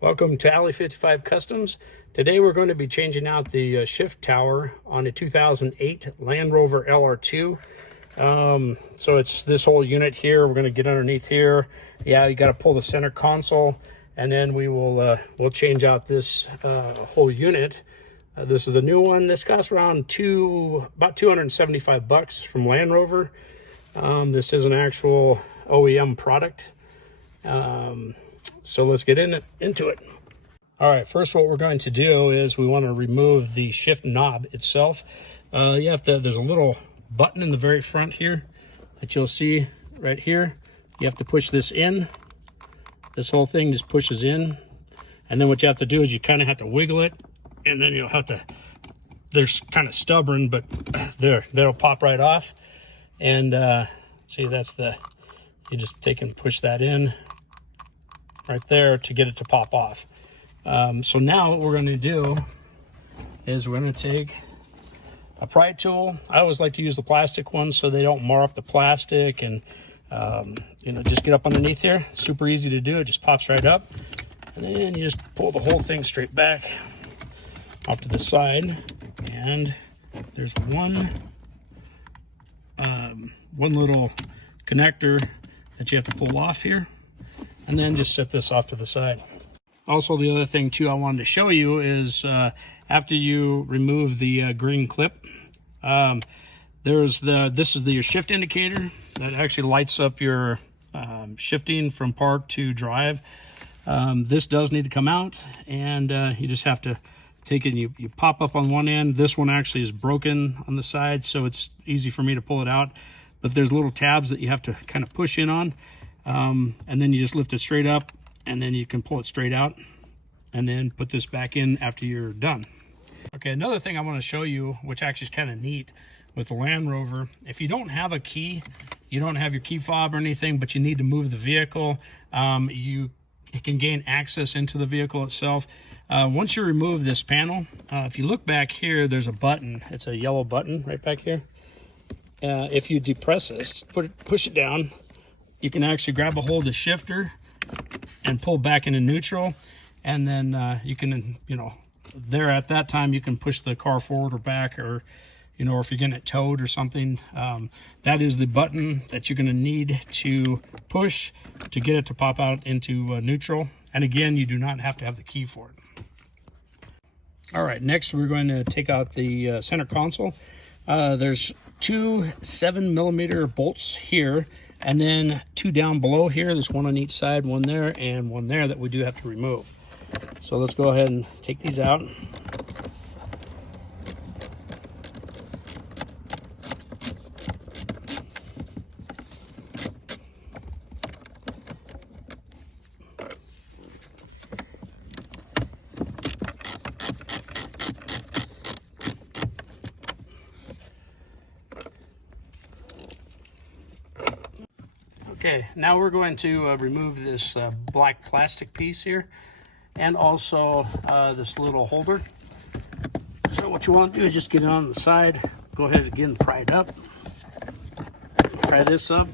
Welcome to Alley 55 Customs. Today we're going to be changing out the shift tower on a 2008 Land Rover LR2. So it's this whole unit here. We're going to get underneath here. Yeah, you got to pull the center console, and then we'll change out this whole unit. This is the new one. This costs around about 275 bucks from Land Rover. This is an actual OEM product. So let's get into it. All right, first what we're going to do is we want to remove the shift knob itself. There's a little button in the very front here that you'll see right here. You have to push this in. This whole thing just pushes in. And then what you have to do is you kind of have to wiggle it, and then you'll have to, they're kind of stubborn, but they'll pop right off. And see, you just take and push that in right there to get it to pop off. So now what we're going to do is we're going to take a pry tool. I always like to use the plastic ones so they don't mar up the plastic, and just get up underneath here. It's super easy to do. It just pops right up, and then you just pull the whole thing straight back off to the side. And there's one little connector that you have to pull off here, and then just set this off to the side. Also, the other thing too I wanted to show you is after you remove the green clip, this is your shift indicator that actually lights up your shifting from park to drive. This does need to come out, and you just have to take it and you pop up on one end. This one actually is broken on the side, so it's easy for me to pull it out, but there's little tabs that you have to kind of push in on. And then you just lift it straight up, and then you can pull it straight out, and then put this back in after you're done. Okay, another thing I want to show you, which actually is kind of neat with the Land Rover, if you don't have a key, you don't have your key fob or anything, but you need to move the vehicle, it can gain access into the vehicle itself. Once you remove this panel, if you look back here, there's a button. It's a yellow button right back here. If you depress this, push it down, you can actually grab a hold of the shifter and pull back into neutral, and then you can, there at that time you can push the car forward or back, or or if you're getting it towed or something. That is the button that you're going to need to push to get it to pop out into neutral. And again, you do not have to have the key for it. All right, next we're going to take out the center console. There's two 7mm bolts here, and then two down below here. There's one on each side, one there and one there, that we do have to remove. So let's go ahead and take these out. Okay, now we're going to remove this black plastic piece here, and also this little holder. So what you want to do is just get it on the side. Go ahead again, pry it up. Pry this up.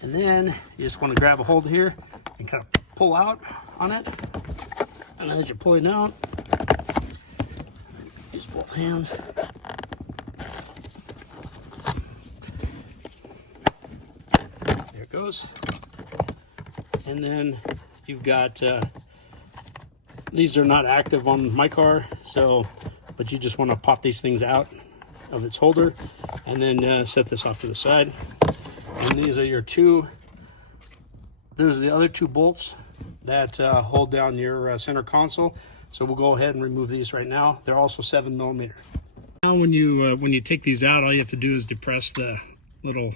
And then you just want to grab a hold here and kind of pull out on it. And as you're pulling out, use both hands. Goes. And then you've got these are not active on my car, but you just want to pop these things out of its holder, and then set this off to the side. And these are those are the other two bolts that hold down your center console. So we'll go ahead and remove these right now. They're also 7mm. Now when you take these out, all you have to do is depress the little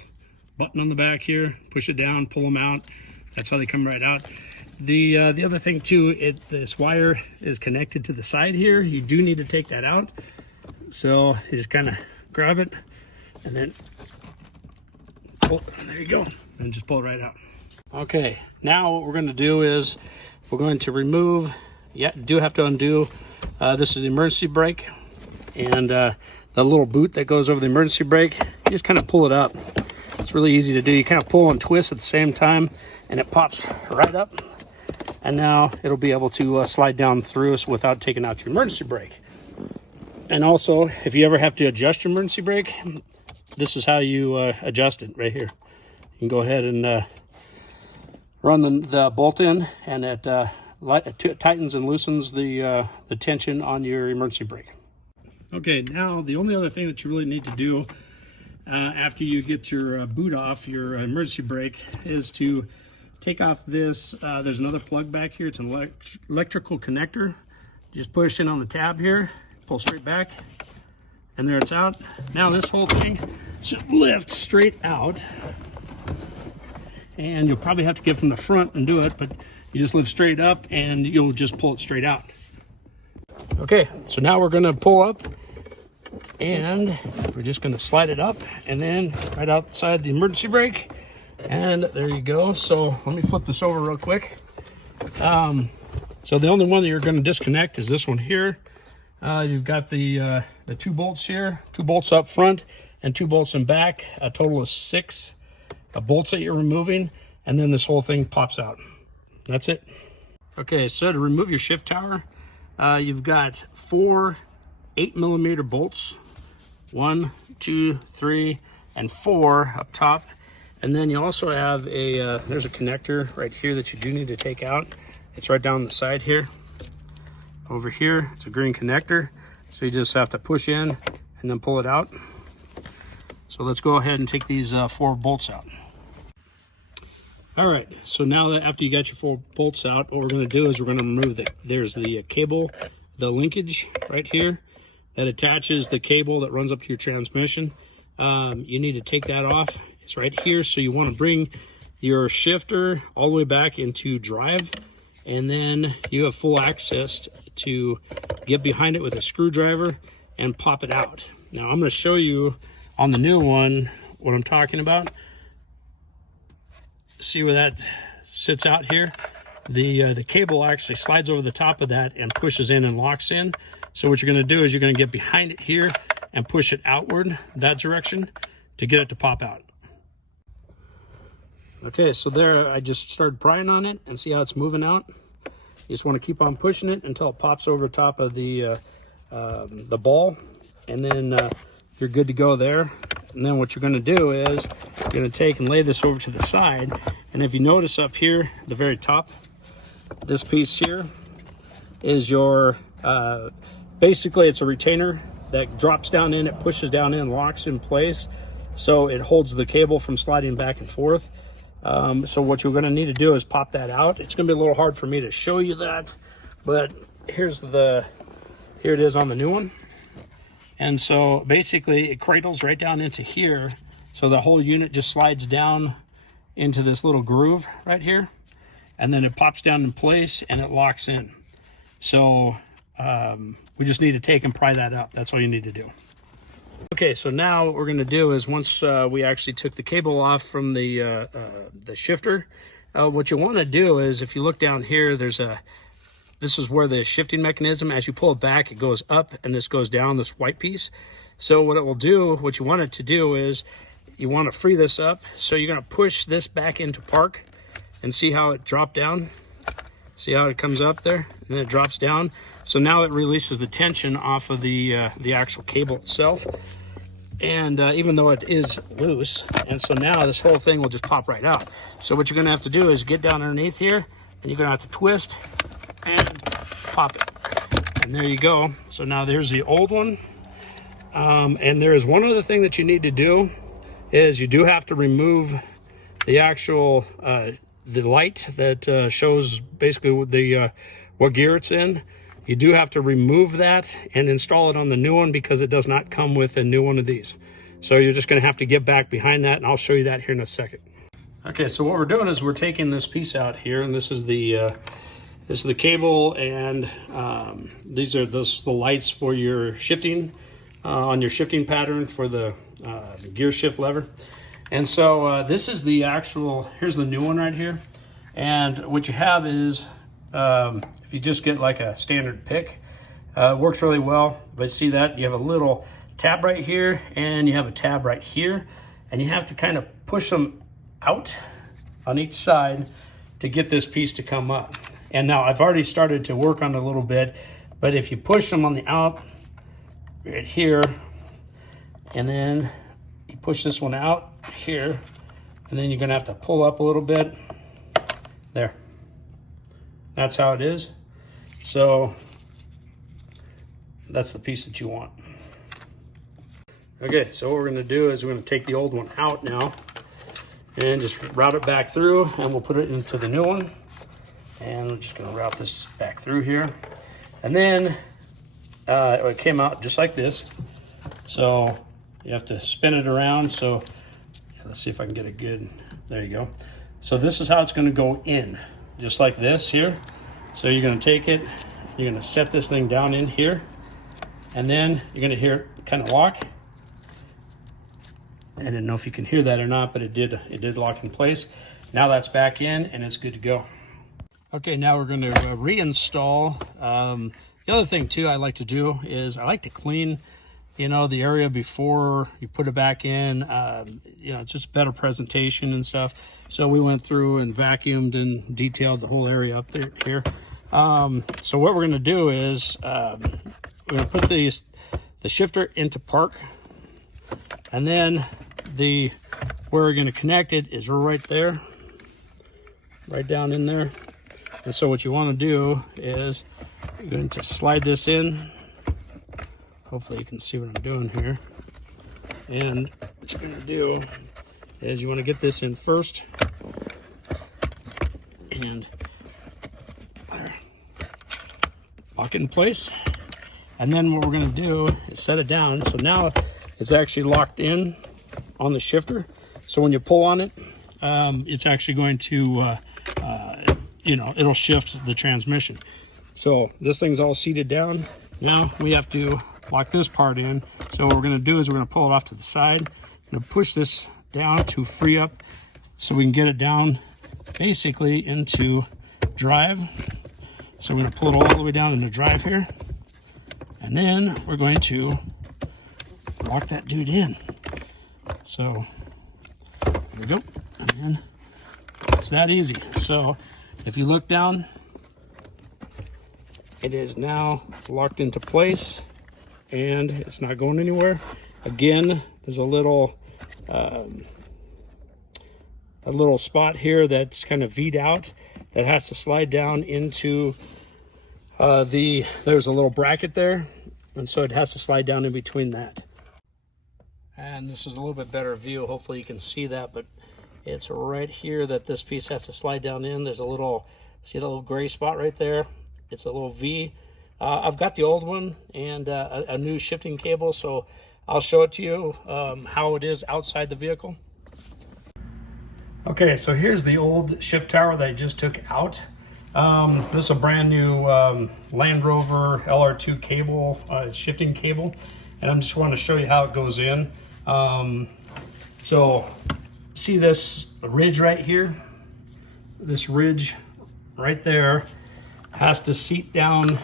button on the back here, push it down, pull them out. That's how they come right out. The other thing too, this wire is connected to the side here. You do need to take that out. So you just kind of grab it and then pull. There you go, and just pull it right out. Okay, now what we're going to do is we're going to remove. Do have to undo. This is the emergency brake, and the little boot that goes over the emergency brake. You just kind of pull it up. It's really easy to do. You kind of pull and twist at the same time, and it pops right up. and now it'll be able to slide down through us without taking out your emergency brake. And also, if you ever have to adjust your emergency brake, this is how you adjust it right here. You can go ahead and run the bolt in, and it tightens and loosens the tension on your emergency brake. Okay, now the only other thing that you really need to do after you get your boot off your emergency brake is to take off this. There's another plug back here. It's an electrical connector. Just push in on the tab here, pull straight back, and there it's out. Now this whole thing should lift straight out, and you'll probably have to get from the front and do it, but you just lift straight up and you'll just pull it straight out. Okay, so now we're gonna pull up, and we're just going to slide it up and then right outside the emergency brake, and there you go. So let me flip this over real quick. So the only one that you're going to disconnect is this one here. You've got the 2 bolts here, 2 bolts up front and 2 bolts in back, a total of 6 bolts that you're removing, and then this whole thing pops out. That's it. Okay, so to remove your shift tower, you've got 4 8mm bolts, 1, 2, 3, and 4 up top, and then you also have a there's a connector right here that you do need to take out. It's right down the side here. Over here, it's a green connector, so you just have to push in and then pull it out. So let's go ahead and take these 4 bolts out. All right, so now that after you got your 4 bolts out, what we're going to do is we're going to remove there's the cable, the linkage right here that attaches the cable that runs up to your transmission. You need to take that off. It's right here. So you want to bring your shifter all the way back into drive, and then you have full access to get behind it with a screwdriver and pop it out. Now I'm going to show you on the new one what I'm talking about. See where that sits out here? The cable actually slides over the top of that and pushes in and locks in. So what you're going to do is you're going to get behind it here and push it outward that direction to get it to pop out. Okay, so there I just started prying on it, and see how it's moving out. You just want to keep on pushing it until it pops over top of the ball, and then you're good to go there. And then what you're going to do is you're going to take and lay this over to the side, and if you notice up here at the very top, this piece here is your basically it's a retainer that drops down in, it pushes down in, locks in place, so it holds the cable from sliding back and forth. So what you're going to need to do is pop that out. It's going to be a little hard for me to show you that, but here it is on the new one. And so basically it cradles right down into here, so the whole unit just slides down into this little groove right here, and then it pops down in place and it locks in. So we just need to take and pry that out. That's all you need to do. Okay, so now what we're going to do is once we actually took the cable off from the shifter, what you want to do is, if you look down here, this is where the shifting mechanism, as you pull it back, it goes up and this goes down, this white piece. So what it will do, what you want it to do is you want to free this up. So you're going to push this back into park and see how it dropped down. See how it comes up there and then it drops down. So now it releases the tension off of the actual cable itself. And even though it is loose, and so now this whole thing will just pop right out. So what you're going to have to do is get down underneath here, and you're going to have to twist and pop it. And there you go. So now there's the old one. And there is one other thing that you need to do, is you do have to remove the actual the light that shows basically what gear it's in. You do have to remove that and install it on the new one, because it does not come with a new one of these. So you're just going to have to get back behind that, and I'll show you that here in a second. Okay, so what we're doing is we're taking this piece out here, and this is the cable, and these are the lights for your shifting on your shifting pattern for the gear shift lever. And so this is the actual, here's the new one right here. And what you have is, if you just get like a standard pick, it works really well. But see that you have a little tab right here, and you have a tab right here, and you have to kind of push them out on each side to get this piece to come up. And now I've already started to work on it a little bit, but if you push them on the out right here, and then you push this one out here, and then you're gonna have to pull up a little bit. There. That's how it is. So that's the piece that you want. Okay, so what we're gonna do is we're gonna take the old one out now and just route it back through, and we'll put it into the new one. And I'm just gonna route this back through here. And then it came out just like this. So you have to spin it around. So yeah, let's see if I can get a good, there you go. So this is how it's gonna go in, just like this here. So you're gonna take it, you're gonna set this thing down in here, and then you're gonna hear it kind of lock. I didn't know if you can hear that or not, but it did lock in place. Now that's back in and it's good to go. Okay, now we're going to reinstall. The other thing too I like to do is I like to clean, you know, the area before you put it back in. You know, it's just better presentation and stuff. So we went through and vacuumed and detailed the whole area up there here. So what we're going to do is we're going to put the shifter into park, and then where we're going to connect it is right there, right down in there. And so what you want to do is you're going to slide this in. Hopefully you can see what I'm doing here. And what you're going to do is you want to get this in first, and there, lock it in place. And then what we're going to do is set it down. So now it's actually locked in on the shifter. So when you pull on it, it's actually going to, you know, it'll shift the transmission. So this thing's all seated down. Now we have to lock this part in. So what we're going to do is we're going to pull it off to the side. I'm going to push this down to free up so we can get it down basically into drive. So we're going to pull it all the way down into drive here. And then we're going to lock that dude in. So there we go. And then it's that easy. So if you look down, it is now locked into place and it's not going anywhere. Again, there's a little spot here that's kind of V'd out that has to slide down into there's a little bracket there, and so it has to slide down in between that. And this is a little bit better view. Hopefully you can see that, but it's right here that this piece has to slide down in. There's a little, see the little gray spot right there? It's a little V. I've got the old one and a new shifting cable, so I'll show it to you how it is outside the vehicle. Okay, so here's the old shift tower that I just took out. This is a brand new Land Rover LR2 cable, shifting cable, and I just want to show you how it goes in. So see this ridge right here? This ridge right there has to seat down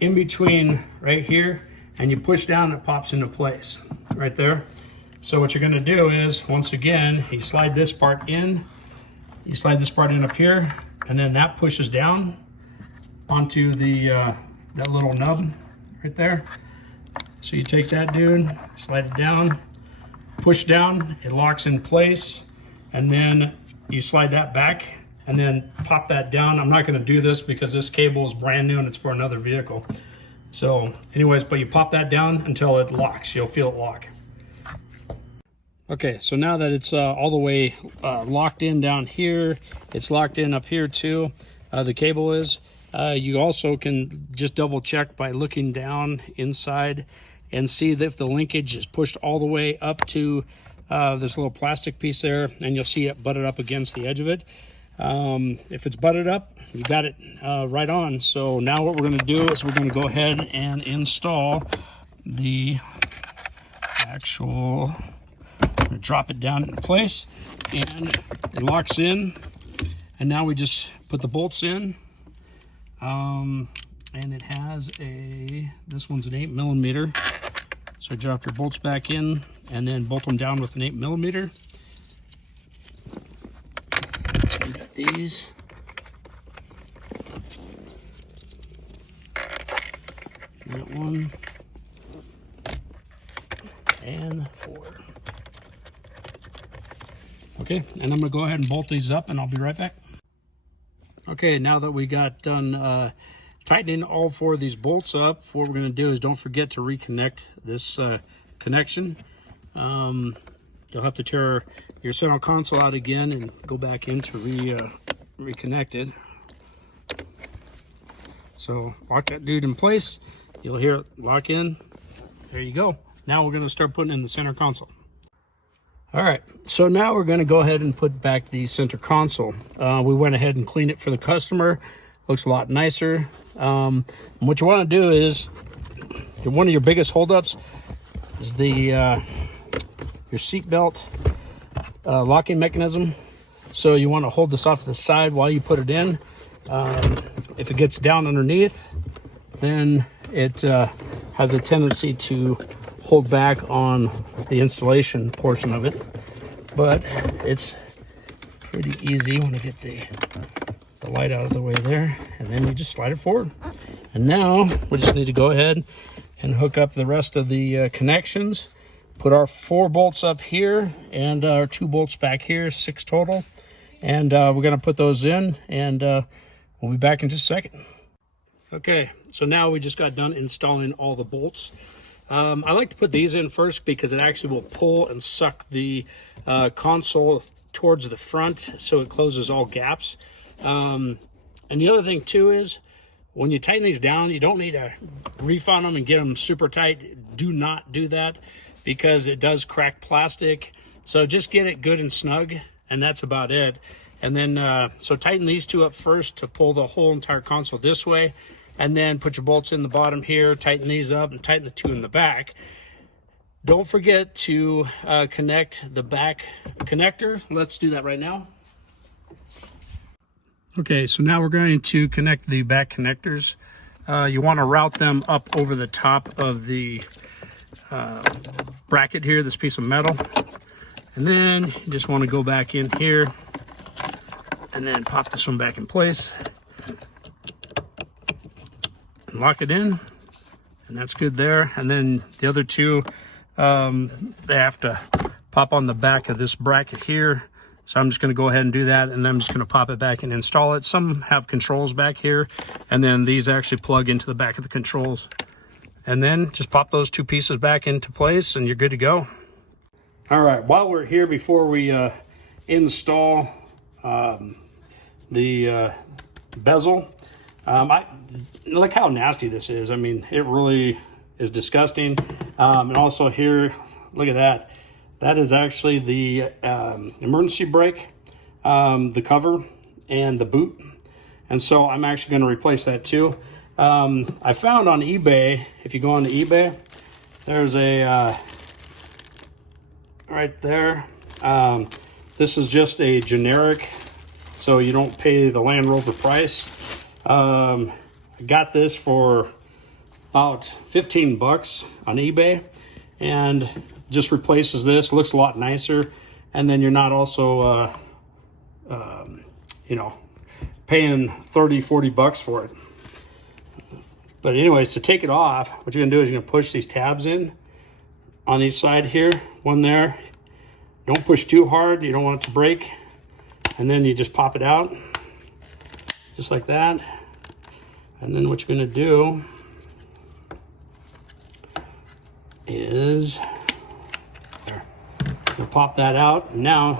in between right here, and you push down, it pops into place right there. So what you're going to do is, once again, you slide this part in, you slide this part in up here, and then that pushes down onto the that little nub right there. So you take that dude, slide it down, push down, it locks in place, and then you slide that back and then pop that down. I'm not going to do this because this cable is brand new and it's for another vehicle. So anyways, but you pop that down until it locks. You'll feel it lock. Okay, so now that it's all the way locked in down here, it's locked in up here too, the cable is. You also can just double check by looking down inside and see that if the linkage is pushed all the way up to this little plastic piece there, and you'll see it butted up against the edge of it. If it's butted up, you got it right on. So now what we're going to do is we're going to go ahead and install the actual, drop it down into place, and it locks in. And now we just put the bolts in. And it has this one's an 8mm. So drop your bolts back in and then bolt them down with an 8mm. So we got these. That 1 and 4. Okay, and I'm gonna go ahead and bolt these up and I'll be right back. Okay, now that we got done tightening all 4 of these bolts up, what we're gonna do is don't forget to reconnect this connection. You'll have to tear your center console out again and go back in to reconnect it. So lock that dude in place. You'll hear it lock in. There you go. Now we're gonna start putting in the center console. All right, so now we're gonna go ahead and put back the center console. We went ahead and cleaned it for the customer. Looks a lot nicer. What you wanna do is, one of your biggest holdups is your seat belt locking mechanism. So you wanna hold this off to the side while you put it in. If it gets down underneath, then it has a tendency to hold back on the installation portion of it, but it's pretty easy when I get the light out of the way there, and then you just slide it forward. And now we just need to go ahead and hook up the rest of the connections, put our 4 bolts up here and our 2 bolts back here, 6 total, and we're going to put those in, and we'll be back in just a second. Okay, so now we just got done installing all the bolts. I like to put these in first because it actually will pull and suck the console towards the front, so it closes all gaps. And the other thing too is, when you tighten these down, you don't need to reef on them and get them super tight. Do not do that, because it does crack plastic. So just get it good and snug, and that's about it. And then, so tighten these 2 up first to pull the whole entire console this way. And then put your bolts in the bottom here, tighten these up, and tighten the 2 in the back. Don't forget to connect the back connector. Let's do that right now. Okay, so now we're going to connect the back connectors. You want to route them up over the top of the bracket here, this piece of metal. And then you just want to go back in here and then pop this one back in place. Lock it in, and that's good there. And then the other 2, they have to pop on the back of this bracket here. So I'm just going to go ahead and do that, and then I'm just going to pop it back and install it. Some have controls back here, and then these actually plug into the back of the controls. And then just pop those 2 pieces back into place, and you're good to go. All right, while we're here, before we install the bezel, look how nasty this is. I mean, it really is disgusting. And also here, look at that. That is actually the emergency brake, the cover, and the boot. And so I'm actually going to replace that too. I found on eBay, if you go on to eBay, there's a, right there. This is just a generic, so you don't pay the Land Rover price. I got this for about 15 bucks on eBay, and just replaces this. Looks a lot nicer, and then you're not also you know, paying 30-40 bucks for it. But anyways, to take it off, what you're gonna do is you're gonna push these tabs in on each side here, one there. Don't push too hard, you don't want it to break. And then you just pop it out, just like that. And then what you're gonna do is, you'll pop that out. And now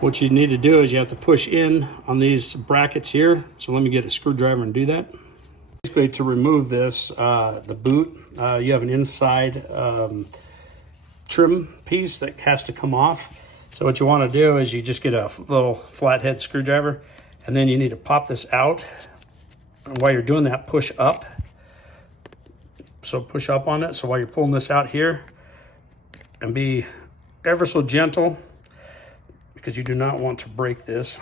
what you need to do is you have to push in on these brackets here. So let me get a screwdriver and do that. Basically, to remove this, the boot, you have an inside trim piece that has to come off. So what you want to do is you just get a little flathead screwdriver, and then you need to pop this out. And while you're doing that, push up. So push up on it. So while you're pulling this out here, and be ever so gentle, because you do not want to break this.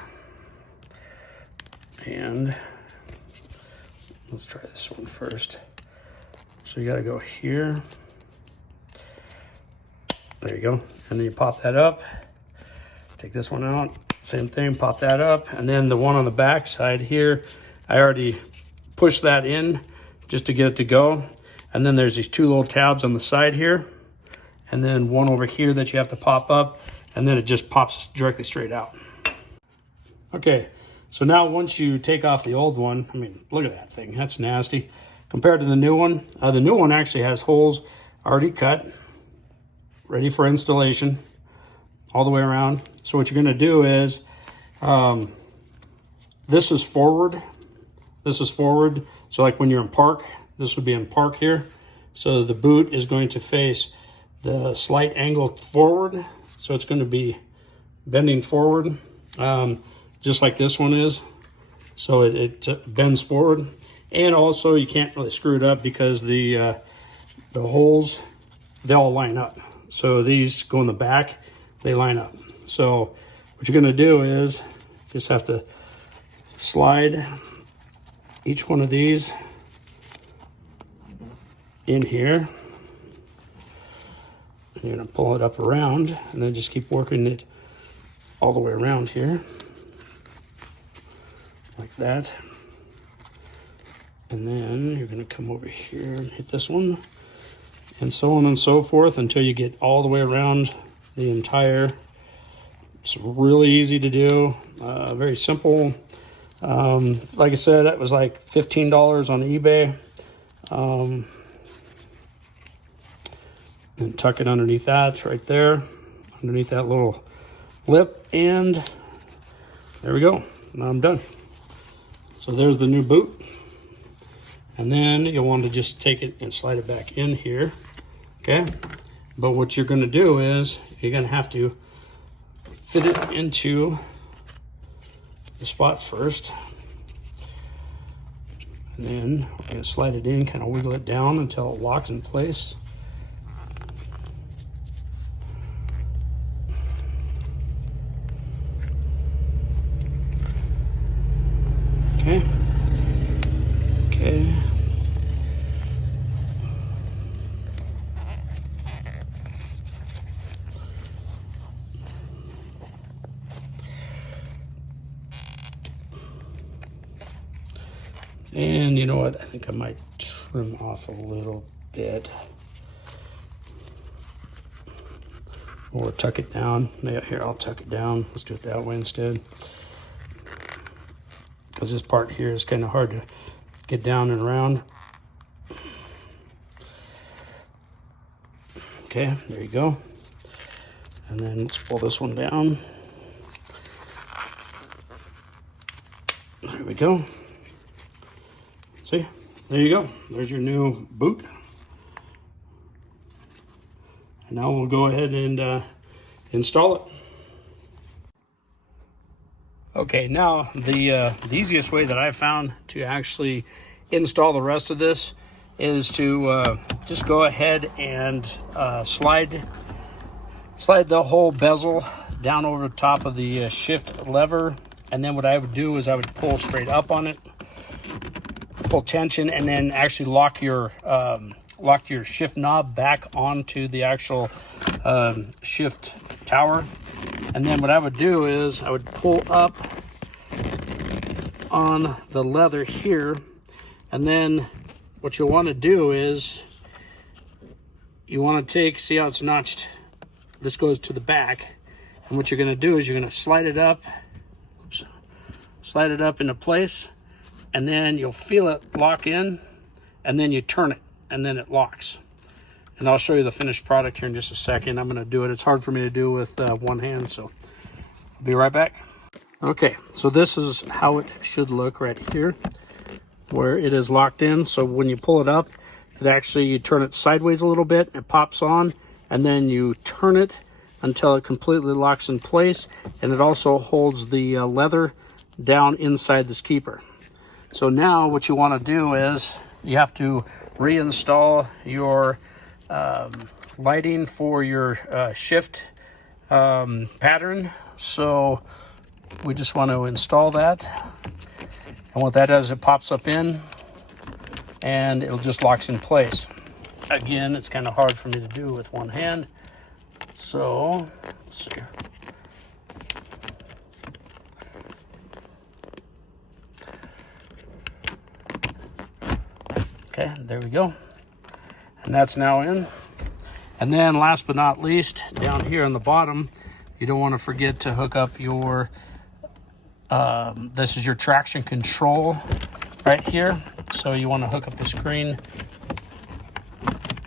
And let's try this one first. So you got to go here. There you go. And then you pop that up. Take this one out. Same thing, pop that up. And then the one on the back side here, I already pushed that in just to get it to go. And then there's these two little tabs on the side here, and then one over here that you have to pop up, and then it just pops directly straight out. Okay, so now once you take off the old one, I mean, look at that thing, that's nasty. Compared to the new one actually has holes already cut, ready for installation all the way around. So what you're gonna do is, this is forward. So like when you're in park, this would be in park here. So the boot is going to face the slight angle forward. So it's going to be bending forward, just like this one is. So it bends forward. And also you can't really screw it up because the holes, they all line up. So these go in the back, they line up. So what you're going to do is just have to slide each one of these in here. And you're going to pull it up around and then just keep working it all the way around here like that. And then you're going to come over here and hit this one, and so on and so forth until you get all the way around the entire. It's really easy to do, very simple. Like I said, that was like $15 on eBay. And tuck it underneath that right there, underneath that little lip, and there we go. Now I'm done. So there's the new boot. And then you'll want to just take it and slide it back in here, okay? But what you're gonna do is you're gonna have to fit it into the spot first. And then we're gonna slide it in, kind of wiggle it down until it locks in place. Okay. Okay. And you know what? I think I might trim off a little bit. Or tuck it down. Yeah, here, I'll tuck it down. Let's do it that way instead. Because this part here is kind of hard to get down and around. Okay, there you go. And then let's pull this one down. There we go. See, there you go. There's your new boot. And now we'll go ahead and install it. Okay, now the easiest way that I've found to actually install the rest of this is to just go ahead and slide the whole bezel down over the top of the shift lever. And then what I would do is I would pull straight up on it, pull tension, and then actually lock your shift knob back onto the actual shift tower. And then what I would do is I would pull up on the leather here, and then what you'll want to do is you want to take, see how it's notched, this goes to the back, and what you're going to do is you're going to slide it up, slide it up into place, and then you'll feel it lock in, and then you turn it, and then it locks. And I'll show you the finished product here in just a second. I'm going to do it. It's hard for me to do with one hand, so I'll be right back. Okay, so this is how it should look right here, where it is locked in. So when you pull it up, it actually, you turn it sideways a little bit, it pops on, and then you turn it until it completely locks in place, and it also holds the leather down inside this keeper. So now what you want to do is you have to reinstall your lighting for your shift pattern. So we just want to install that, and what that does, it pops up in and it'll just locks in place. Again, it's kind of hard for me to do with one hand, so let's see. Okay, there we go. And that's now in. And then last but not least, down here on the bottom, you don't want to forget to hook up your, this is your traction control right here. So you want to hook up the screen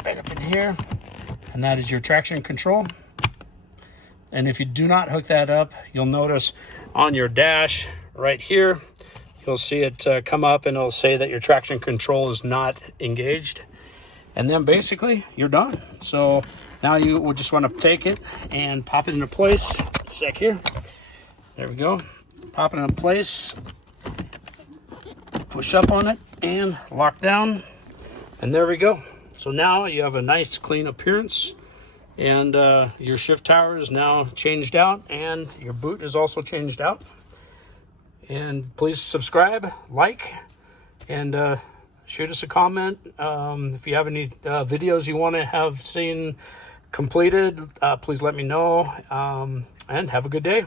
right up in here. And that is your traction control. And if you do not hook that up, you'll notice on your dash right here, you'll see it come up and it'll say that your traction control is not engaged. And then basically you're done. So now you will just want to take it and pop it into place. Sec here. There we go. Pop it into place. Push up on it and lock down. And there we go. So now you have a nice clean appearance. And your shift tower is now changed out, and your boot is also changed out. And please subscribe, like, and shoot us a comment. If you have any videos you want to have seen completed, please let me know. And have a good day.